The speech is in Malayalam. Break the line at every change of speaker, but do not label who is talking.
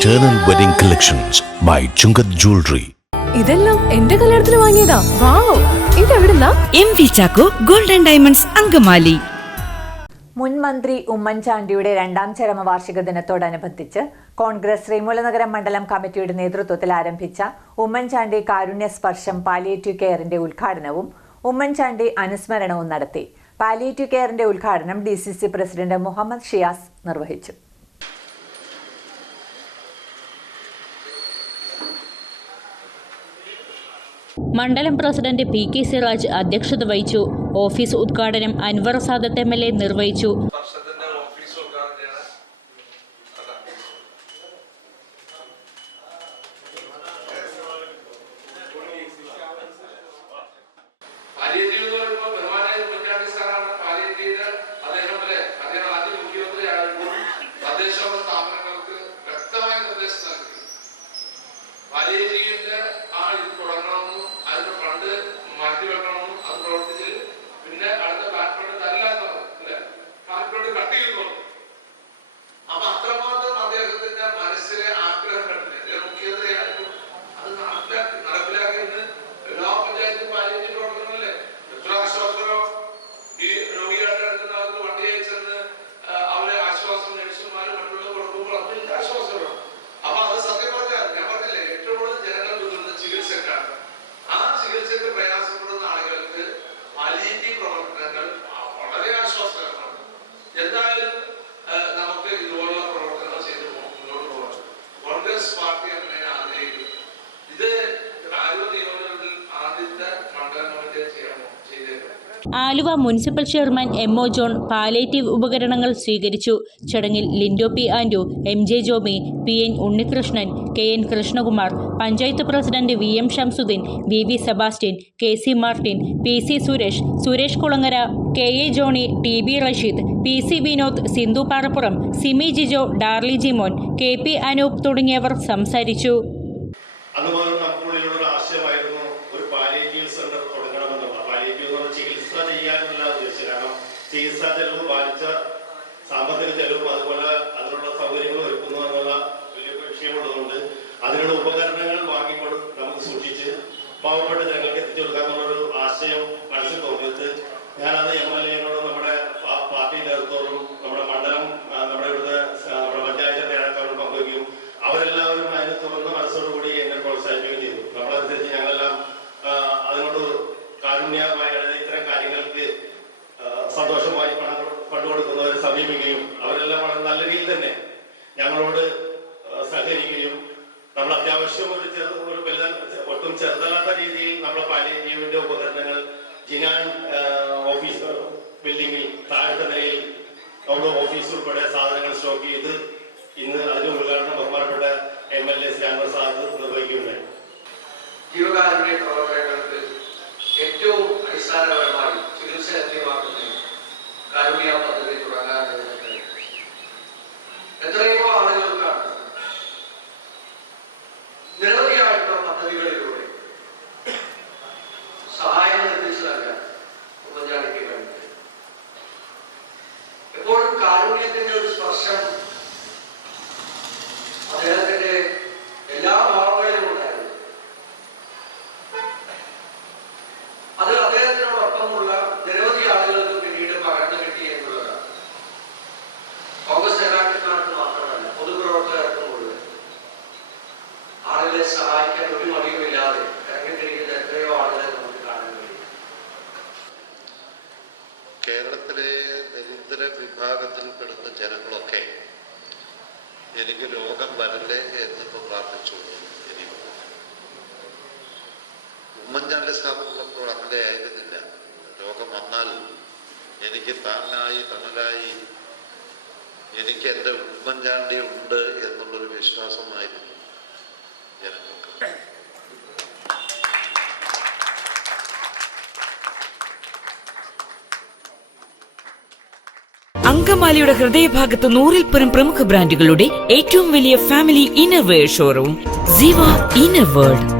Eternal Wedding Collections by Chungath Jewelry.
ഇതെല്ലാം എന്റെ കല്യാണത്തിന് വാങ്ങിയതാ. Wow ഇതെവിടുന്നാ
M V Chacko golden diamonds Angamaly.
മുൻ മന്ത്രി ഉമ്മൻചാണ്ടിയുടെ രണ്ടാം ചരമവാർഷിക ദിനത്തോടനുബന്ധിച്ച് കോൺഗ്രസ് ശ്രീമൂലനഗരം മണ്ഡലം കമ്മിറ്റിയുടെ നേതൃത്വത്തിൽ ആരംഭിച്ച ഉമ്മൻചാണ്ടി കാരുണ്യ സ്പർശം പാലിയേറ്റീവ് കെയറിന്റെ ഉദ്ഘാടനവും ഉമ്മൻചാണ്ടി അനുസ്മരണവും നടത്തി. പാലിയേറ്റീവ് കെയറിന്റെ ഉദ്ഘാടനം D C C president Muhammad Shiyas നിർവഹിച്ചു.
മണ്ഡലം പ്രസിഡന്റ് പി കെ സിറാജ് അധ്യക്ഷത വഹിച്ചു. ഓഫീസ് ഉദ്ഘാടനം Anwar Sadath M L A നിർവഹിച്ചു.
കൊടുക്കുമ്പോൾ അത് Aluva
municipal chairman M O John palliative ഉപകരണങ്ങൾ സ്വീകരിച്ചു. ചടങ്ങിൽ Lindo P Andu M J Joby P N Unnikrishnan K N Krishnakumar panchayat president V M Shamsuddin V V Sebastian K C Martin P C Suresh Suresh Kulangara K A Johny T B Rasheed P C Vinod Sindhu Parappuram Simi Jijo Darly Jimon K P Anoop തുടങ്ങിയവർ സംസാരിച്ചു.
അതുപോലെ ആശയമായിരുന്നു ഒരു പാലിയേറ്റീവ് സെന്റർ തുടങ്ങണമെന്നുള്ള പാലിയേറ്റീവ് എന്ന് പറഞ്ഞാൽ ചികിത്സ ചെയ്യാനുള്ള ഉദ്ദേശം കാരണം ചികിത്സാ ബാധിച്ച സാമ്പത്തിക ചെലവും അതുപോലെ അതിനുള്ള സൗകര്യങ്ങളും ഒരുക്കുന്നു എന്നുള്ള വലിയ വിഷയമുള്ളതുകൊണ്ട് അതിനുള്ള ഉപകരണങ്ങൾ വാങ്ങിക്കൊണ്ട് നമുക്ക് സൂക്ഷിച്ച് പാവപ്പെട്ട ജനങ്ങൾക്ക് എത്തിച്ചു കൊടുക്കാന്നുള്ളൊരു ആശയം മനസ്സിൽ തോന്നിയത് ഞാനത് എം എൽ എയോടും നമ്മുടെ പാർട്ടി നേതൃത്വത്തോടും നമ്മുടെ മണ്ഡലം നമ്മുടെ ഇവിടുത്തെ നമ്മുടെ പഞ്ചായത്ത് നേതാക്കളോട് പങ്കുവയ്ക്കും അവരെല്ലാവരും അതിന് തുറന്ന മനസ്സോടുകൂടി എന്നെ പ്രോത്സാഹിപ്പിക്കുകയും ചെയ്തു. നമ്മളനുസരിച്ച് ഞങ്ങളെല്ലാം അതിനോട് കാരുണ്യമായ ഇത്തരം കാര്യങ്ങൾക്ക് സന്തോഷമായി സമീപിക്കുകയും അവരെല്ലാം വളരെ നല്ല രീതിയിൽ തന്നെ ഞങ്ങളോട് സഹകരിക്കുകയും നമ്മൾ അത്യാവശ്യം ഒരു ചെറു ഒരു വലുത ഒട്ടും ചെറുതല്ലാത്ത രീതിയിൽ നമ്മളെ പാലിയേറ്റീവിന്റെ ഉപകരണങ്ങൾ ജിനാൻ ഓഫീസ് ബിൽഡിംഗിൽ താഴത്തെ നിലയിൽ നമ്മുടെ ഓഫീസ് ഉൾപ്പെടെ സാധനങ്ങൾ സ്റ്റോക്ക് ചെയ്ത് ഇന്ന് അതിന്റെ ഉദ്ഘാടനം ബഹുമാനപ്പെട്ട M L A Anwar Saad നിർവഹിക്കുകയുണ്ടായി.
ജീവകാരുണ്യ പ്രവർത്തനങ്ങൾക്ക് ഏറ്റവും അടിസ്ഥാനപരമായി ചികിത്സ ലഭ്യമാക്കുന്നതിന് കാരുണ്യ പദ്ധതി തുടങ്ങാൻ. എത്രയോ ആളുകൾക്കാണ് നിരവധിയായിട്ടുള്ള പദ്ധതികളിലൂടെ സഹായം ഉമ്മൻചാണ്ടിക്ക് കഴിഞ്ഞത് എപ്പോഴും കാരുണ്യത്തിന്റെ ഒരു സ്പർശം അത് അദ്ദേഹത്തിനോടൊപ്പമുള്ള നിരവധി ആളുകൾക്ക് പിന്നീട് പകർന്നു കിട്ടി എന്നുള്ളതാണ്. കോൺഗ്രസ് നേതാക്കന്മാർക്ക് മാത്രമല്ല പൊതുപ്രവർത്തകർക്കും മുഴുവൻ ആളുകളെ സഹായിക്കാൻ ഒരു മടിയുമില്ലാതെ ഇറങ്ങിത്തിരിക്കുന്ന എത്രയോ ആളുകളെ നമുക്ക് കാണാൻ കഴിയും.
കേരളത്തിലെ ദരിദ്ര വിഭാഗത്തിൽപ്പെടുന്ന ജനങ്ങളൊക്കെ എനിക്ക് രോഗം വരല്ലേ എന്നിപ്പോൾ പ്രാർത്ഥിച്ചു എനിക്ക് ഉമ്മൻചാണ്ടി സ്ഥാപനപ്പോൾ അങ്ങനെ ആയിരുന്നില്ല. രോഗം വന്നാൽ എനിക്ക് താനായി തണലായി എനിക്ക് എന്റെ ഉമ്മൻചാണ്ടി ഉണ്ട് എന്നുള്ളൊരു വിശ്വാസമായിരുന്നു ജനങ്ങൾക്ക്.
അങ്കമാലിയുടെ ഹൃദയഭാഗത്ത് നൂറിൽ പരം പ്രമുഖ ബ്രാൻഡുകളുടെ ഏറ്റവും വലിയ family innerwear showroom Jeeva inner world